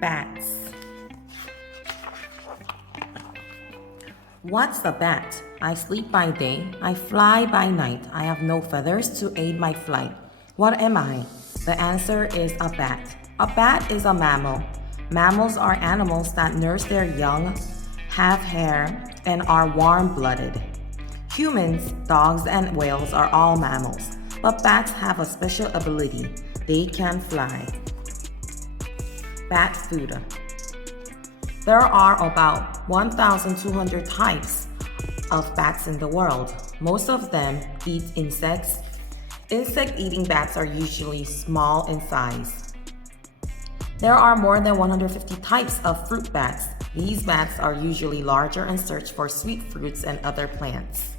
Bats. What's a bat? I sleep by day, I fly by night, I have no feathers to aid my flight. What am I? The answer is a bat. A bat is a mammal. Mammals are animals that nurse their young, have hair, and are warm-blooded. Humans, dogs, and whales are all mammals, but bats have a special ability. They can fly. Bat food. There are about 1,200 types of bats in the world. Most of them eat insects. Insect-eating bats are usually small in size. There are more than 150 types of fruit bats. These bats are usually larger and search for sweet fruits and other plants.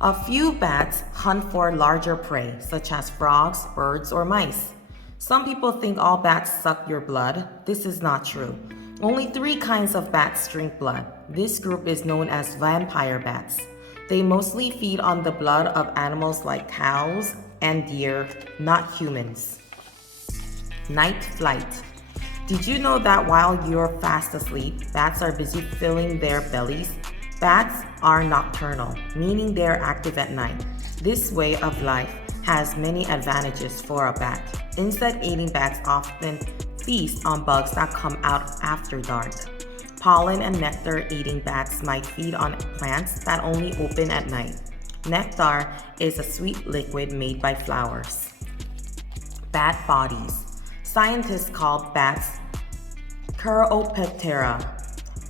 A few bats hunt for larger prey, such as frogs, birds, or mice. Some people think all bats suck your blood. This is not true. Only 3 kinds of bats drink blood. This group is known as vampire bats. They mostly feed on the blood of animals like cows and deer, not humans. Night flight. Did you know that while you're fast asleep, bats are busy filling their bellies? Bats are nocturnal, meaning they're active at night. This way of life has many advantages for a bat. Insect-eating bats often feast on bugs that come out after dark. Pollen and nectar-eating bats might feed on plants that only open at night. Nectar is a sweet liquid made by flowers. Bat bodies. Scientists call bats Chiroptera,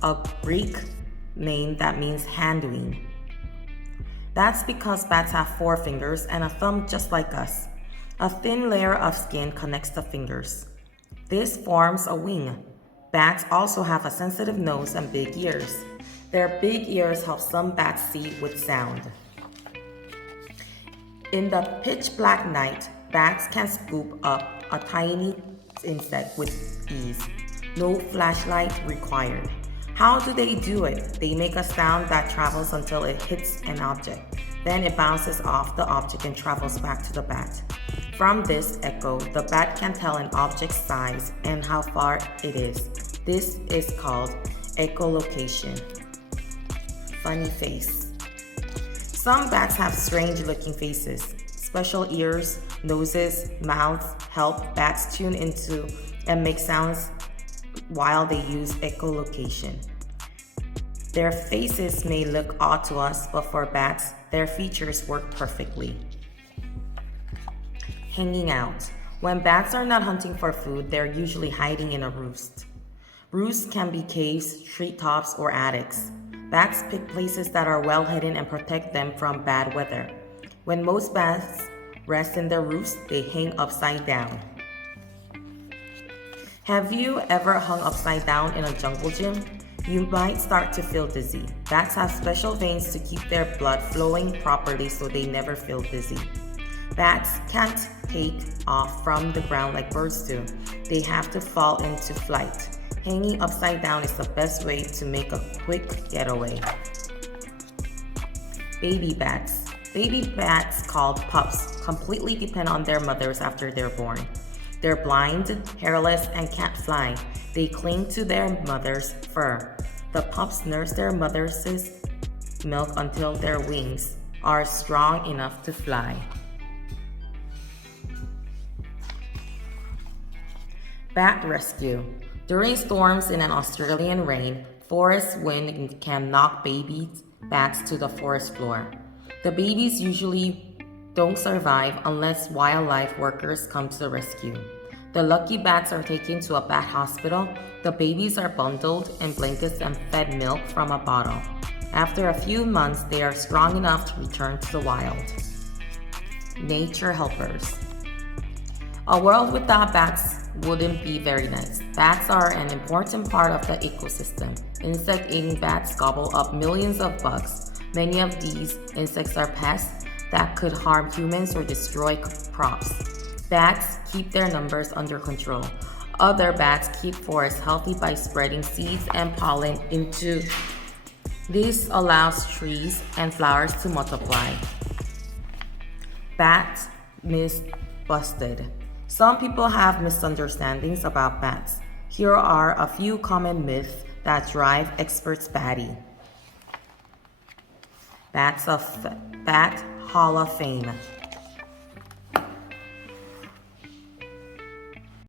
a Greek name that means hand-wing. That's because bats have 4 fingers and a thumb just like us. A thin layer of skin connects the fingers. This forms a wing. Bats also have a sensitive nose and big ears. Their big ears help some bats see with sound. In the pitch black night, bats can scoop up a tiny insect with ease. No flashlight required. How do they do it? They make a sound that travels until it hits an object. Then it bounces off the object and travels back to the bat. From this echo, the bat can tell an object's size and how far it is. This is called echolocation. Funny face. Some bats have strange-looking faces. Special ears, noses, mouths help bats tune into and make sounds while they use echolocation. Their faces may look odd to us, but for bats, their features work perfectly. Hanging out. When bats are not hunting for food, they're usually hiding in a roost. Roosts can be caves, treetops, or attics. Bats pick places that are well hidden and protect them from bad weather. When most bats rest in their roost, they hang upside down. Have you ever hung upside down in a jungle gym? You might start to feel dizzy. Bats have special veins to keep their blood flowing properly so they never feel dizzy. Bats can't take off from the ground like birds do. They have to fall into flight. Hanging upside down is the best way to make a quick getaway. Baby bats. Baby bats called pups completely depend on their mothers after they're born. They're blind, hairless, and can't fly. They cling to their mother's fur. The pups nurse their mother's milk until their wings are strong enough to fly. Bat rescue. During storms in an Australian rain, forest wind can knock baby bats to the forest floor. The babies usually don't survive unless wildlife workers come to the rescue. The lucky bats are taken to a bat hospital. The babies are bundled in blankets and fed milk from a bottle. After a few months, they are strong enough to return to the wild. Nature helpers. A world without bats wouldn't be very nice. Bats are an important part of the ecosystem. Insect-eating bats gobble up millions of bugs. Many of these insects are pests that could harm humans or destroy crops. Bats keep their numbers under control. Other bats keep forests healthy by spreading seeds and pollen into. This allows trees and flowers to multiply. Bat myth busted. Some people have misunderstandings about bats. Here are a few common myths that drive experts batty. Bat Hall of Fame.